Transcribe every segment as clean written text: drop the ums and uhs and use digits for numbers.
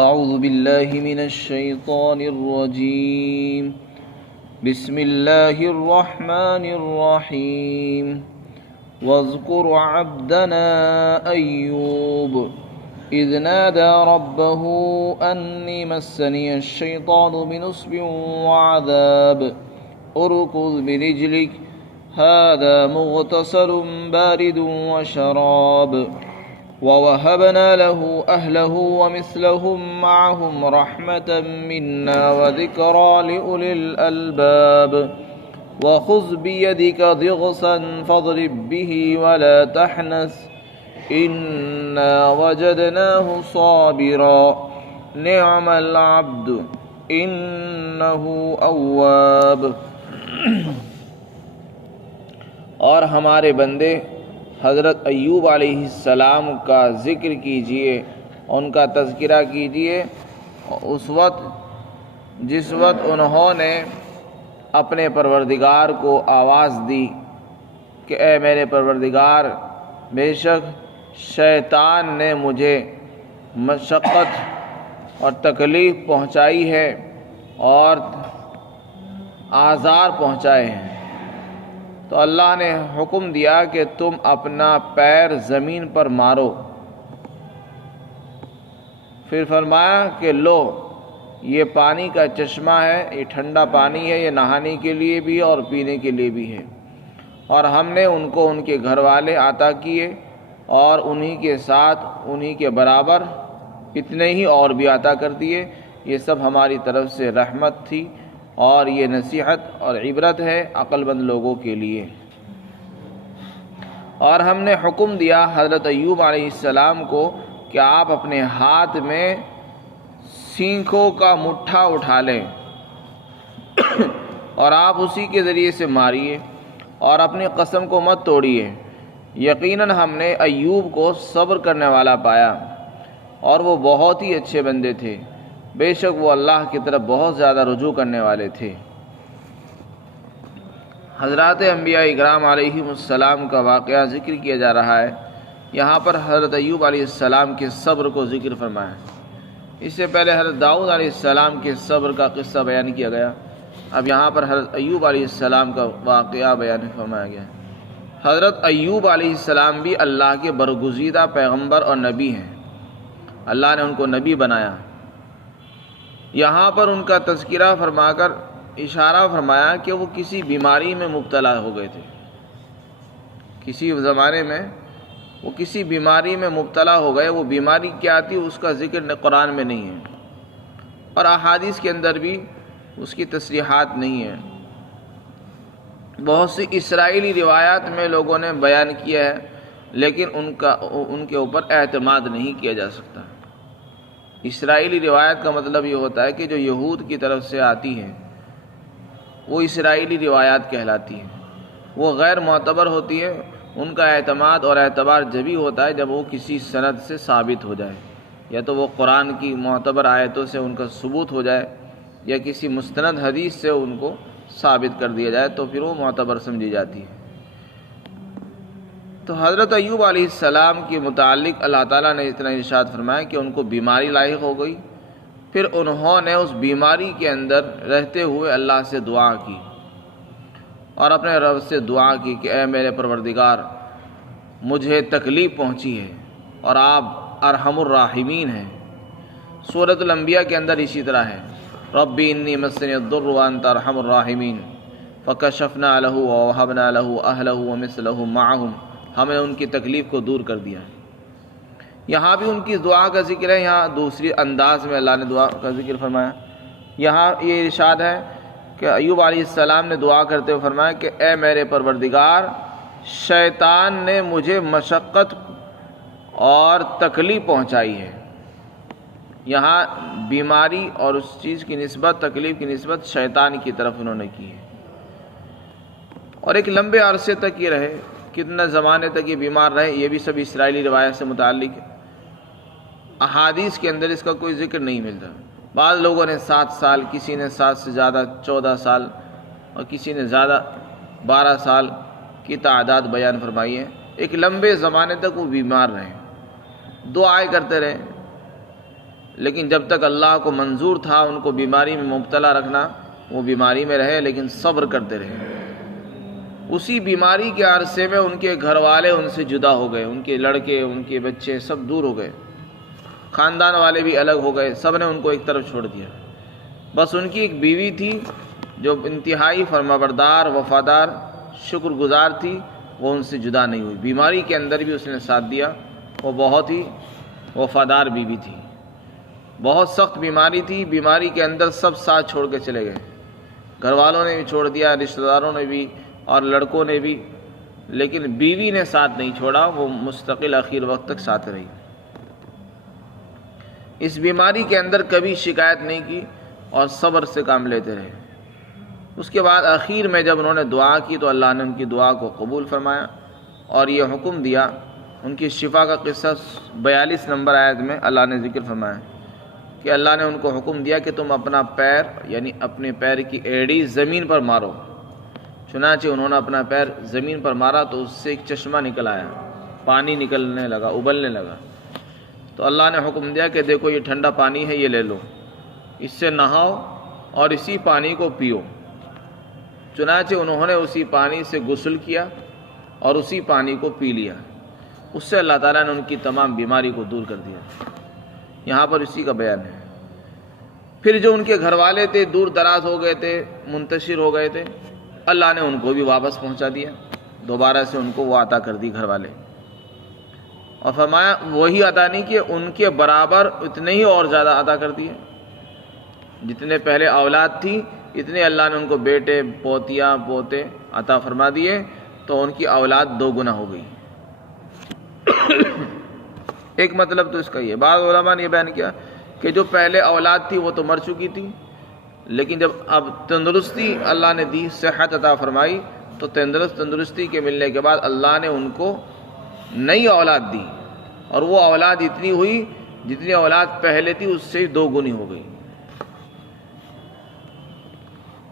أعوذ بالله من الشيطان الرجيم. بسم الله الرحمن الرحيم. واذكر عبدنا أيوب إذ نادى ربه أني مسني الشيطان بنصب وعذاب اركض برجلك هذا مغتسل بارد وشراب ووهبنا له أهله ومثلهم معهم رحمة منا وذكرى لأولي الألباب وخذ بيدك ضغثا فاضرب به ولا تحنث إنا وجدناه صابرا نعم العبد إنه أواب. اور ہمارے بندے حضرت ایوب علیہ السلام کا ذکر کیجئے، ان کا تذکرہ کیجئے اس وقت جس وقت انہوں نے اپنے پروردگار کو آواز دی کہ اے میرے پروردگار، بے شک شیطان نے مجھے مشقت اور تکلیف پہنچائی ہے اور آزار پہنچائے ہیں. تو اللہ نے حکم دیا کہ تم اپنا پیر زمین پر مارو. پھر فرمایا کہ لو، یہ پانی کا چشمہ ہے، یہ ٹھنڈا پانی ہے، یہ نہانے کے لیے بھی اور پینے کے لیے بھی ہے. اور ہم نے ان کو ان کے گھر والے عطا کیے اور انہی کے ساتھ انہی کے برابر اتنے ہی اور بھی عطا کر دیے. یہ سب ہماری طرف سے رحمت تھی اور یہ نصیحت اور عبرت ہے عقل مند لوگوں کے لیے. اور ہم نے حکم دیا حضرت ایوب علیہ السلام کو کہ آپ اپنے ہاتھ میں سینخوں کا مٹھا اٹھا لیں اور آپ اسی کے ذریعے سے ماریے اور اپنی قسم کو مت توڑیے. یقیناً ہم نے ایوب کو صبر کرنے والا پایا اور وہ بہت ہی اچھے بندے تھے. بے شک وہ اللہ کی طرف بہت زیادہ رجوع کرنے والے تھے. حضرات انبیاء اکرام علیہم السلام کا واقعہ ذکر کیا جا رہا ہے. یہاں پر حضرت ایوب علیہ السلام کے صبر کو ذکر فرمایا. اس سے پہلے حضرت داؤد علیہ السلام کے صبر کا قصہ بیان کیا گیا. اب یہاں پر حضرت ایوب علیہ السلام کا واقعہ بیان فرمایا گیا. حضرت ایوب علیہ السلام بھی اللہ کے برگزیدہ پیغمبر اور نبی ہیں. اللہ نے ان کو نبی بنایا. یہاں پر ان کا تذکرہ فرما کر اشارہ فرمایا کہ وہ کسی بیماری میں مبتلا ہو گئے تھے. کسی زمانے میں وہ کسی بیماری میں مبتلا ہو گئے. وہ بیماری کیا تھی اس کا ذکر قرآن میں نہیں ہے اور احادیث کے اندر بھی اس کی تصریحات نہیں ہے. بہت سی اسرائیلی روایات میں لوگوں نے بیان کیا ہے لیکن ان کے اوپر اعتماد نہیں کیا جا سکتا. اسرائیلی روایت کا مطلب یہ ہوتا ہے کہ جو یہود کی طرف سے آتی ہیں وہ اسرائیلی روایات کہلاتی ہیں. وہ غیر معتبر ہوتی ہے. ان کا اعتماد اور اعتبار جبھی ہوتا ہے جب وہ کسی سند سے ثابت ہو جائے، یا تو وہ قرآن کی معتبر آیتوں سے ان کا ثبوت ہو جائے یا کسی مستند حدیث سے ان کو ثابت کر دیا جائے تو پھر وہ معتبر سمجھی جاتی ہے. تو حضرت ایوب علیہ السلام کے متعلق اللہ تعالیٰ نے اتنا ارشاد فرمایا کہ ان کو بیماری لاحق ہو گئی. پھر انہوں نے اس بیماری کے اندر رہتے ہوئے اللہ سے دعا کی اور اپنے رب سے دعا کی کہ اے میرے پروردگار، مجھے تکلیف پہنچی ہے اور آپ ارحم الراحمین ہیں. سورۃ الانبیاء کے اندر اسی طرح ہے، ربی انی مسنی الضر وانت ارحم الراحمین فکشفنا له ووهبنا له اهله ومثلهم معهم. ہم نے ان کی تکلیف کو دور کر دیا. یہاں بھی ان کی دعا کا ذکر ہے. یہاں دوسری انداز میں اللہ نے دعا کا ذکر فرمایا. یہاں یہ ارشاد ہے کہ ایوب علیہ السلام نے دعا کرتے ہوئے فرمایا کہ اے میرے پروردگار، شیطان نے مجھے مشقت اور تکلیف پہنچائی ہے. یہاں بیماری اور اس چیز کی نسبت، تکلیف کی نسبت شیطان کی طرف انہوں نے کی ہے. اور ایک لمبے عرصے تک یہ رہے. کتنے زمانے تک یہ بیمار رہے یہ بھی سب اسرائیلی روایت سے متعلق ہے. احادیث کے اندر اس کا کوئی ذکر نہیں ملتا. بعض لوگوں نے 7 سال، کسی نے 7 سے زیادہ 14 سال اور کسی نے زیادہ 12 سال کی تعداد بیان فرمائی ہے. ایک لمبے زمانے تک وہ بیمار رہے، دعائیں کرتے رہے لیکن جب تک اللہ کو منظور تھا ان کو بیماری میں مبتلا رکھنا، وہ بیماری میں رہے لیکن صبر کرتے رہے۔ اسی بیماری کے عرصے میں ان کے گھر والے ان سے جدا ہو گئے، ان کے لڑکے، ان کے بچے سب دور ہو گئے، خاندان والے بھی الگ ہو گئے، سب نے ان کو ایک طرف چھوڑ دیا۔ بس ان کی ایک بیوی تھی جو انتہائی فرمانبردار، وفادار، شکر گزار تھی، وہ ان سے جدا نہیں ہوئی۔ بیماری کے اندر بھی اس نے ساتھ دیا، وہ بہت ہی وفادار بیوی تھی۔ بہت سخت بیماری تھی، بیماری کے اندر سب ساتھ چھوڑ کے چلے گئے، گھر والوں نے بھی چھوڑ دیا، رشتہ داروں نے بھی اور لڑکوں نے بھی، لیکن بیوی نے ساتھ نہیں چھوڑا، وہ مستقل آخر وقت تک ساتھ رہی۔ اس بیماری کے اندر کبھی شکایت نہیں کی اور صبر سے کام لیتے رہے۔ اس کے بعد آخر میں جب انہوں نے دعا کی تو اللہ نے ان کی دعا کو قبول فرمایا اور یہ حکم دیا۔ ان کی شفا کا قصہ 42 نمبر آیت میں اللہ نے ذکر فرمایا کہ اللہ نے ان کو حکم دیا کہ تم اپنا پیر یعنی اپنے پیر کی ایڑی زمین پر مارو۔ چنانچہ انہوں نے اپنا پیر زمین پر مارا تو اس سے ایک چشمہ نکل آیا، پانی نکلنے لگا، ابلنے لگا۔ تو اللہ نے حکم دیا کہ دیکھو یہ ٹھنڈا پانی ہے، یہ لے لو، اس سے نہاؤ اور اسی پانی کو پیو۔ چنانچہ انہوں نے اسی پانی سے غسل کیا اور اسی پانی کو پی لیا۔ اس سے اللہ تعالیٰ نے ان کی تمام بیماری کو دور کر دیا۔ یہاں پر اسی کا بیان ہے۔ پھر جو ان کے گھر والے تھے دور دراز ہو گئے تھے، منتشر ہو گئے تھے، اللہ نے ان کو بھی واپس پہنچا دیا، دوبارہ سے ان کو وہ عطا کر دی گھر والے، اور فرمایا وہی عطا نہیں کہ ان کے برابر اتنے ہی اور زیادہ عطا کر دیے۔ جتنے پہلے اولاد تھی اتنے اللہ نے ان کو بیٹے، پوتیاں، پوتے عطا فرما دیے، تو ان کی اولاد 2 گنا ہو گئی۔ ایک مطلب تو اس کا یہ، بعض علماء نے یہ بیان کیا کہ جو پہلے اولاد تھی وہ تو مر چکی تھی، لیکن جب اب تندرستی اللہ نے دی، صحت عطا فرمائی، تو تندرستی کے ملنے کے بعد اللہ نے ان کو نئی اولاد دی، اور وہ اولاد اتنی ہوئی جتنی اولاد پہلے تھی اس سے 2 گنی ہو گئی۔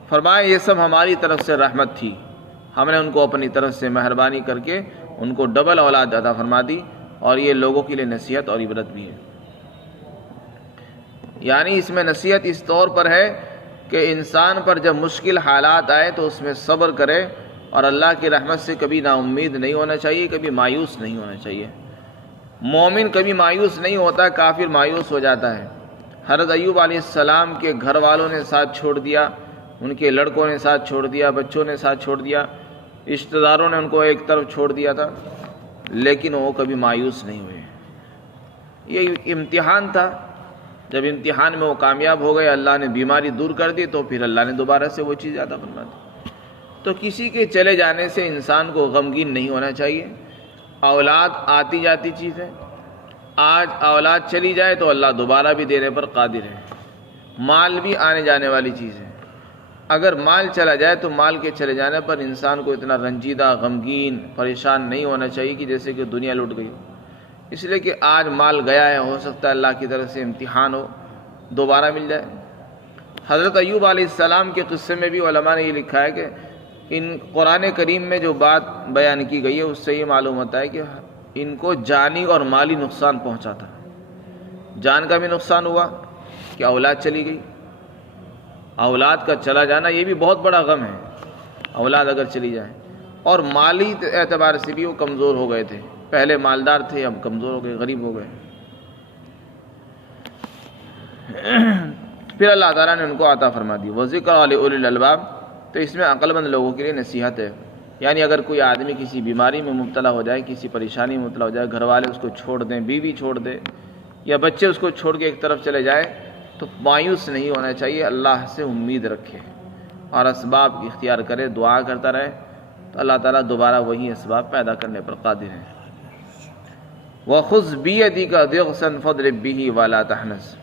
فرمایا یہ سب ہماری طرف سے رحمت تھی، ہم نے ان کو اپنی طرف سے مہربانی کر کے ان کو ڈبل اولاد عطا فرما دی، اور یہ لوگوں کے لیے نصیحت اور عبرت بھی ہے۔ یعنی اس میں نصیحت اس طور پر ہے کہ انسان پر جب مشکل حالات آئے تو اس میں صبر کرے، اور اللہ کی رحمت سے کبھی نا امید نہیں ہونا چاہیے، کبھی مایوس نہیں ہونا چاہیے۔ مومن کبھی مایوس نہیں ہوتا، کافر مایوس ہو جاتا ہے۔ حضرت ایوب علیہ السلام کے گھر والوں نے ساتھ چھوڑ دیا، ان کے لڑکوں نے ساتھ چھوڑ دیا، بچوں نے ساتھ چھوڑ دیا، رشتہ داروں نے ان کو ایک طرف چھوڑ دیا تھا، لیکن وہ کبھی مایوس نہیں ہوئے۔ یہ امتحان تھا، جب امتحان میں وہ کامیاب ہو گئے، اللہ نے بیماری دور کر دی، تو پھر اللہ نے دوبارہ سے وہ چیز عطا فرما دی۔ تو کسی کے چلے جانے سے انسان کو غمگین نہیں ہونا چاہیے۔ اولاد آتی جاتی چیز ہے، آج اولاد چلی جائے تو اللہ دوبارہ بھی دینے پر قادر ہے۔ مال بھی آنے جانے والی چیز ہے، اگر مال چلا جائے تو مال کے چلے جانے پر انسان کو اتنا رنجیدہ، غمگین، پریشان نہیں ہونا چاہیے کہ جیسے کہ دنیا لٹ گئی، اس لیے کہ آج مال گیا ہے، ہو سکتا ہے اللہ کی طرف سے امتحان ہو، دوبارہ مل جائے۔ حضرت ایوب علیہ السلام کے قصے میں بھی علماء نے یہ لکھا ہے کہ ان قرآن کریم میں جو بات بیان کی گئی ہے اس سے یہ معلوم ہوتا ہے کہ ان کو جانی اور مالی نقصان پہنچا تھا۔ جان کا بھی نقصان ہوا کہ اولاد چلی گئی، اولاد کا چلا جانا یہ بھی بہت بڑا غم ہے، اولاد اگر چلی جائے، اور مالی اعتبار سے بھی وہ کمزور ہو گئے تھے، پہلے مالدار تھے اب کمزور ہو گئے، غریب ہو گئے۔ پھر اللہ تعالیٰ نے ان کو عطا فرما دی۔ وذکر لأولی الالباب، تو اس میں عقل مند لوگوں کے لیے نصیحت ہے۔ یعنی اگر کوئی آدمی کسی بیماری میں مبتلا ہو جائے، کسی پریشانی میں مبتلا ہو جائے، گھر والے اس کو چھوڑ دیں، بیوی چھوڑ دے، یا بچے اس کو چھوڑ کے ایک طرف چلے جائے، تو مایوس نہیں ہونا چاہیے، اللہ سے امید رکھے اور اسباب اختیار کرے، دعا کرتا رہے، تو اللہ تعالیٰ دوبارہ وہی اسباب پیدا کرنے پر قادر ہے۔ وَخُذْ بِيَدِكَ ضِغْثًا فَاضْرِب بِّهِ وَلَا تَحْنَثْ،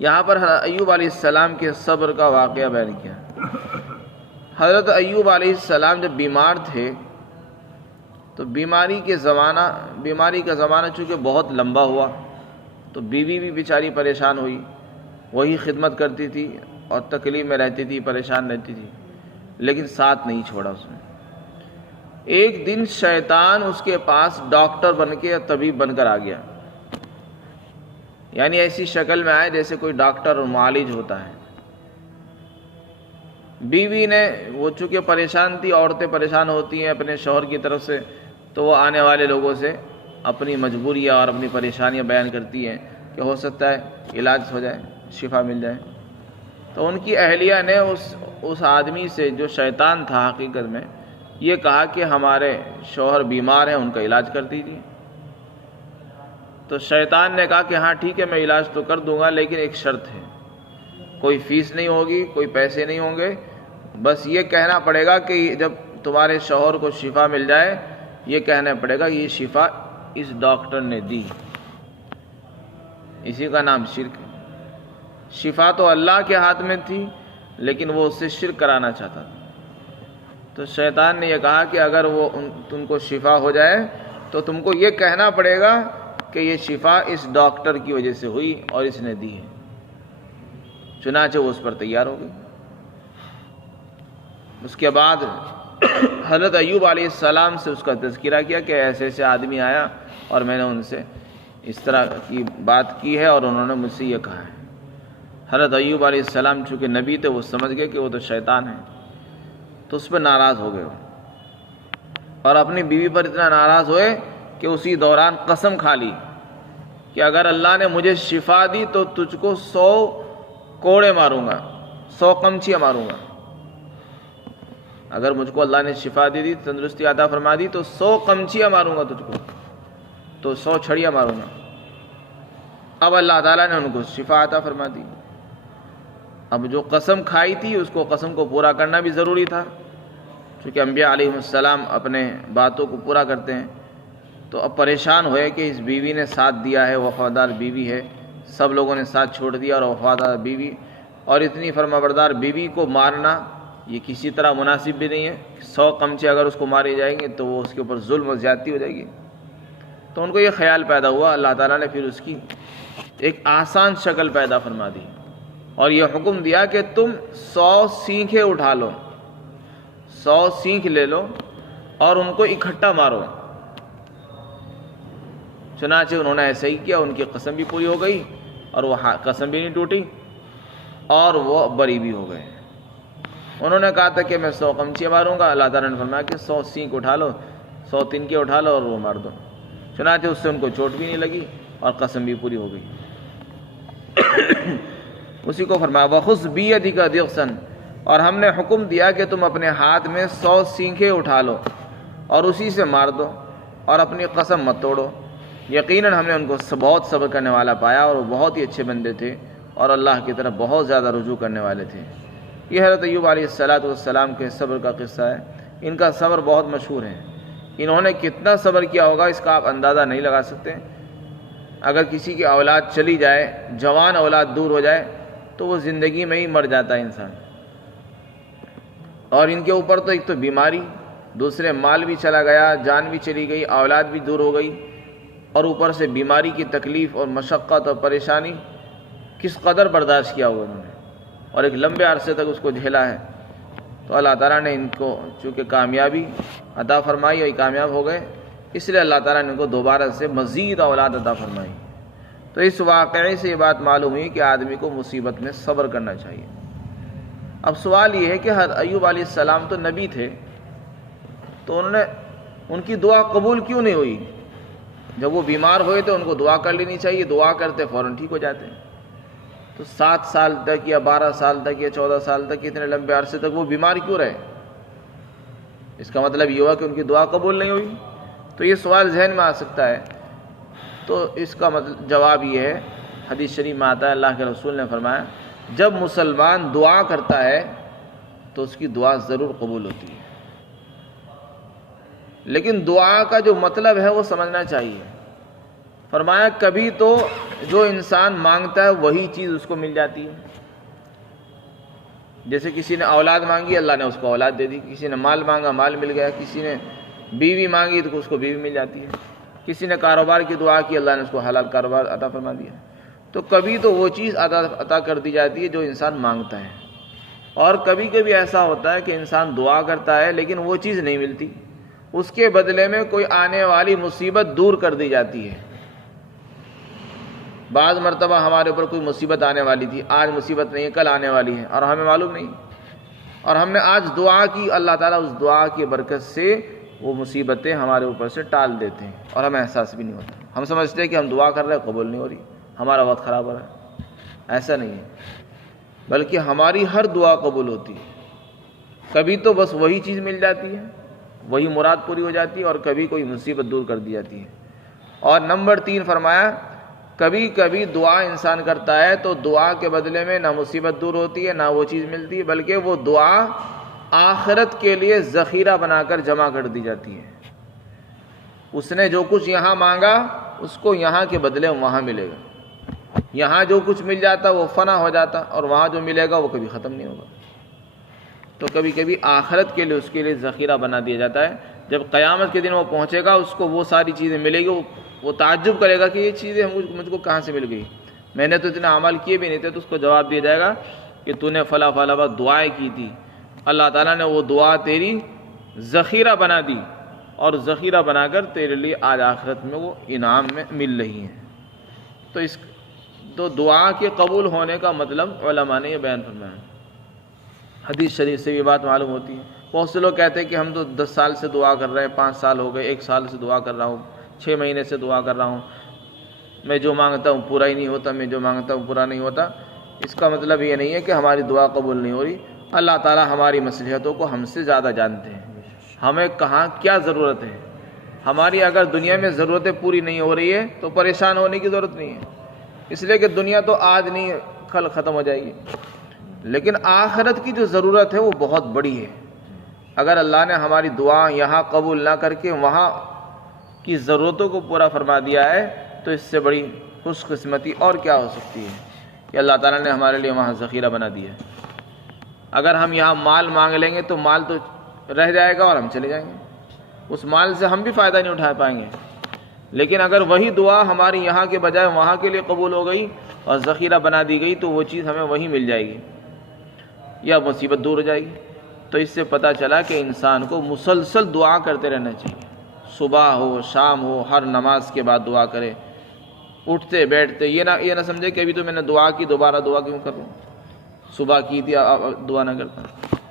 یہاں پر ایوب علیہ السلام کے صبر کا واقعہ بیان کیا۔ حضرت ایوب علیہ السلام جب بیمار تھے تو بیماری کا زمانہ چونکہ بہت لمبا ہوا، تو بیوی بھی بیچاری پریشان ہوئی، وہی خدمت کرتی تھی اور تکلیف میں رہتی تھی، پریشان رہتی تھی، لیکن ساتھ نہیں چھوڑا اس نے۔ ایک دن شیطان اس کے پاس ڈاکٹر بن کے، طبیب بن کر آ گیا، یعنی ایسی شکل میں آئے جیسے کوئی ڈاکٹر اور معالج ہوتا ہے۔ بیوی نے، وہ چونکہ پریشان تھی، عورتیں پریشان ہوتی ہیں اپنے شوہر کی طرف سے، تو وہ آنے والے لوگوں سے اپنی مجبوریاں اور اپنی پریشانیاں بیان کرتی ہیں کہ ہو سکتا ہے علاج ہو جائے، شفا مل جائے۔ تو ان کی اہلیہ نے اس آدمی سے جو شیطان تھا حقیقت میں یہ کہا کہ ہمارے شوہر بیمار ہیں، ان کا علاج کر دیجیے۔ تو شیطان نے کہا کہ ہاں ٹھیک ہے، میں علاج تو کر دوں گا، لیکن ایک شرط ہے، کوئی فیس نہیں ہوگی، کوئی پیسے نہیں ہوں گے، بس یہ کہنا پڑے گا کہ جب تمہارے شوہر کو شفا مل جائے یہ کہنا پڑے گا یہ شفا اس ڈاکٹر نے دی۔ اسی کا نام شرک ہے۔ شفا تو اللہ کے ہاتھ میں تھی لیکن وہ اس سے شرک کرانا چاہتا تھا۔ تو شیطان نے یہ کہا کہ اگر وہ تم کو شفا ہو جائے تو تم کو یہ کہنا پڑے گا کہ یہ شفا اس ڈاکٹر کی وجہ سے ہوئی اور اس نے دی ہے۔ چنانچہ وہ اس پر تیار ہو گئی۔ اس کے بعد حضرت ایوب علیہ السلام سے اس کا تذکرہ کیا کہ ایسے ایسے آدمی آیا اور میں نے ان سے اس طرح کی بات کی ہے اور انہوں نے مجھ سے یہ کہا ہے۔ حضرت ایوب علیہ السلام چونکہ نبی تھے، وہ سمجھ گئے کہ وہ تو شیطان ہے، تو اس پہ ناراض ہو گئے اور اپنی بیوی پر اتنا ناراض ہوئے کہ اسی دوران قسم کھا لی کہ اگر اللہ نے مجھے شفا دی تو تجھ کو 100 کوڑے ماروں گا، 100 قمچیاں ماروں گا۔ اگر مجھ کو اللہ نے شفا دی، تندرستی عطا فرما دی تو 100 قمچیاں ماروں گا تجھ کو، تو 100 چھڑیاں ماروں گا۔ اب اللہ تعالیٰ نے ان کو شفا عطا فرما دی۔ اب جو قسم کھائی تھی اس کو قسم کو پورا کرنا بھی ضروری تھا، چونکہ انبیاء علیہ السلام اپنے باتوں کو پورا کرتے ہیں۔ تو اب پریشان ہوئے کہ اس بیوی نے ساتھ دیا ہے، وفادار بیوی ہے، سب لوگوں نے ساتھ چھوڑ دیا اور وفادار بیوی، اور اتنی فرمانبردار بیوی کو مارنا یہ کسی طرح مناسب بھی نہیں ہے۔ 100 قمچے اگر اس کو مارے جائیں گے تو وہ اس کے اوپر ظلم و زیادتی ہو جائے گی۔ تو ان کو یہ خیال پیدا ہوا، اللہ تعالیٰ نے پھر اس کی ایک آسان شکل پیدا فرما دی اور یہ حکم دیا کہ تم 100 سینکیں اٹھا لو، 100 سینک لے لو اور ان کو اکٹھا مارو۔ چنانچہ انہوں نے ایسا ہی کیا، ان کی قسم بھی پوری ہو گئی اور وہ قسم بھی نہیں ٹوٹی اور وہ بری بھی ہو گئے۔ انہوں نے کہا تھا کہ میں 100 قمچیاں ماروں گا، اللہ تعالیٰ نے فرمایا کہ 100 سینک اٹھا لو، 100 تنکے اٹھا لو اور وہ مار دو۔ چنانچہ اس سے ان کو چوٹ بھی نہیں لگی اور قسم بھی پوری ہو گئی۔ اسی کو فرمایا وَخُذْ بِيَدِكَ ضِغْثًا، اور ہم نے حکم دیا کہ تم اپنے ہاتھ میں 100 سینکیں اٹھا لو اور اسی سے مار دو اور اپنی قسم مت توڑو۔ یقیناً ہم نے ان کو بہت صبر کرنے والا پایا اور وہ بہت ہی اچھے بندے تھے اور اللہ کی طرف بہت زیادہ رجوع کرنے والے تھے۔ یہ حضرت ایوب علیہ السلام کے صبر کا قصہ ہے۔ ان کا صبر بہت مشہور ہے۔ انہوں نے کتنا صبر کیا ہوگا اس کا آپ اندازہ نہیں لگا سکتے۔ اگر کسی کی اولاد چلی جائے، جوان اولاد دور ہو جائے تو وہ زندگی میں ہی مر جاتا ہے انسان، اور ان کے اوپر تو ایک تو بیماری، دوسرے مال بھی چلا گیا، جان بھی چلی گئی، اولاد بھی دور ہو گئی، اور اوپر سے بیماری کی تکلیف اور مشقت اور پریشانی کس قدر برداشت کیا ہوگا انہوں نے، اور ایک لمبے عرصے تک اس کو جھیلا ہے۔ تو اللہ تعالیٰ نے ان کو چونکہ کامیابی عطا فرمائی اور کامیاب ہو گئے، اس لیے اللہ تعالیٰ نے ان کو دوبارہ سے مزید اولاد عطا فرمائی۔ تو اس واقعے سے یہ بات معلوم ہوئی کہ آدمی کو مصیبت میں صبر کرنا چاہیے۔ اب سوال یہ ہے کہ حضرت ایوب علیہ السلام تو نبی تھے، تو ان کی دعا قبول کیوں نہیں ہوئی؟ جب وہ بیمار ہوئے تو ان کو دعا کر لینی چاہیے، دعا کرتے فوراً ٹھیک ہو جاتے ہیں۔ تو 7 سال تک یا 12 سال تک یا 14 سال تک اتنے لمبے عرصے تک وہ بیمار کیوں رہے؟ اس کا مطلب یہ ہوا کہ ان کی دعا قبول نہیں ہوئی۔ تو یہ سوال ذہن میں آ سکتا ہے، تو اس کا جواب یہ ہے، حدیث شریف میں آتا ہے اللہ کے رسول نے فرمایا جب مسلمان دعا کرتا ہے تو اس کی دعا ضرور قبول ہوتی ہے، لیکن دعا کا جو مطلب ہے وہ سمجھنا چاہیے۔ فرمایا کبھی تو جو انسان مانگتا ہے وہی چیز اس کو مل جاتی ہے، جیسے کسی نے اولاد مانگی اللہ نے اس کو اولاد دے دی، کسی نے مال مانگا مال مل گیا، کسی نے بیوی مانگی تو اس کو بیوی مل جاتی ہے، کسی نے کاروبار کی دعا کی اللہ نے اس کو حلال کاروبار عطا فرما دیا۔ تو کبھی تو وہ چیز عطا کر دی جاتی ہے جو انسان مانگتا ہے، اور کبھی کبھی ایسا ہوتا ہے کہ انسان دعا کرتا ہے لیکن وہ چیز نہیں ملتی، اس کے بدلے میں کوئی آنے والی مصیبت دور کر دی جاتی ہے۔ بعض مرتبہ ہمارے اوپر کوئی مصیبت آنے والی تھی، آج مصیبت نہیں ہے، کل آنے والی ہے اور ہمیں معلوم نہیں، اور ہم نے آج دعا کی، اللہ تعالیٰ اس دعا کی برکت سے وہ مصیبتیں ہمارے اوپر سے ٹال دیتے ہیں اور ہمیں احساس بھی نہیں ہوتا۔ ہم سمجھتے ہیں کہ ہم دعا کر رہے ہیں، قبول نہیں ہو رہی، ہمارا وقت خراب ہو رہا ہے۔ ایسا نہیں ہے، بلکہ ہماری ہر دعا قبول ہوتی ہے۔ کبھی تو بس وہی چیز مل جاتی ہے، وہی مراد پوری ہو جاتی ہے، اور کبھی کوئی مصیبت دور کر دی جاتی ہے۔ اور نمبر 3 فرمایا، کبھی کبھی دعا انسان کرتا ہے تو دعا کے بدلے میں نہ مصیبت دور ہوتی ہے، نہ وہ چیز ملتی ہے، بلکہ وہ دعا آخرت کے لیے ذخیرہ بنا کر جمع کر دی جاتی ہے۔ اس نے جو کچھ یہاں مانگا اس کو یہاں کے بدلے وہاں ملے گا، یہاں جو کچھ مل جاتا وہ فنا ہو جاتا، اور وہاں جو ملے گا وہ کبھی ختم نہیں ہوگا۔ تو کبھی کبھی آخرت کے لیے اس کے لیے ذخیرہ بنا دیا جاتا ہے۔ جب قیامت کے دن وہ پہنچے گا، اس کو وہ ساری چیزیں ملے گی، وہ تعجب کرے گا کہ یہ چیزیں مجھ کو کہاں سے مل گئی، میں نے تو اتنے اعمال کیے بھی نہیں تھے۔ تو اس کو جواب دیا جائے گا کہ تو نے فلاں فلاں وقت دعائیں کی تھی، اللہ تعالیٰ نے وہ دعا تیری ذخیرہ بنا دی، اور ذخیرہ بنا کر تیرے لیے آج آخرت میں وہ انعام میں مل رہی ہیں۔ تو دعا کے قبول ہونے کا مطلب علماء نے یہ بیان فرمایا۔ حدیث شریف سے یہ بات معلوم ہوتی ہے۔ بہت سے لوگ کہتے ہیں کہ ہم تو 10 سال سے دعا کر رہے ہیں، 5 سال ہو گئے، 1 سال سے دعا کر رہا ہوں، 6 مہینے سے دعا کر رہا ہوں، میں جو مانگتا ہوں پورا ہی نہیں ہوتا، میں جو مانگتا ہوں پورا نہیں ہوتا۔ اس کا مطلب یہ نہیں ہے کہ ہماری دعا قبول نہیں ہو رہی۔ اللہ تعالیٰ ہماری مصلحتوں کو ہم سے زیادہ جانتے ہیں، ہمیں کہاں کیا ضرورت ہے۔ ہماری اگر دنیا میں ضرورتیں پوری نہیں ہو رہی ہے تو پریشان ہونے کی ضرورت نہیں ہے، اس لیے کہ دنیا تو آج نہیں کل ختم ہو جائے گی، لیکن آخرت کی جو ضرورت ہے وہ بہت بڑی ہے۔ اگر اللہ نے ہماری دعا یہاں قبول نہ کر کے وہاں کی ضرورتوں کو پورا فرما دیا ہے تو اس سے بڑی خوش قسمتی اور کیا ہو سکتی ہے کہ اللہ تعالیٰ نے ہمارے لیے وہاں ذخیرہ بنا دیا ہے۔ اگر ہم یہاں مال مانگ لیں گے تو مال تو رہ جائے گا اور ہم چلے جائیں گے، اس مال سے ہم بھی فائدہ نہیں اٹھا پائیں گے۔ لیکن اگر وہی دعا ہماری یہاں کے بجائے وہاں کے لیے قبول ہو گئی اور ذخیرہ بنا دی گئی تو وہ چیز ہمیں وہیں مل جائے گی یا مصیبت دور ہو جائے گی۔ تو اس سے پتہ چلا کہ انسان کو مسلسل دعا کرتے رہنا چاہیے، صبح ہو شام ہو، ہر نماز کے بعد دعا کرے، اٹھتے بیٹھتے یہ نہ سمجھے کہ ابھی تو میں نے دعا کی، دوبارہ دعا کیوں کر رہا ہوں، صبح کی تھی دعا نہ کرتا۔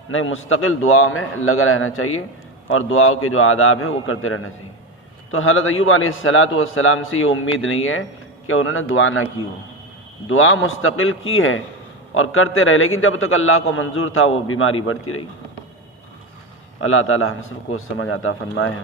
نہیں، مستقل دعا میں لگا رہنا چاہیے اور دعاؤں کے جو آداب ہیں وہ کرتے رہنا چاہیے۔ تو حضرت ایوب علیہ السلام سے یہ امید نہیں ہے کہ انہوں نے دعا نہ کی ہو، دعا مستقل کی ہے اور کرتے رہے، لیکن جب تک اللہ کو منظور تھا وہ بیماری بڑھتی رہی۔ اللہ تعالی ہم سب کو سمجھ عطا فرمائے۔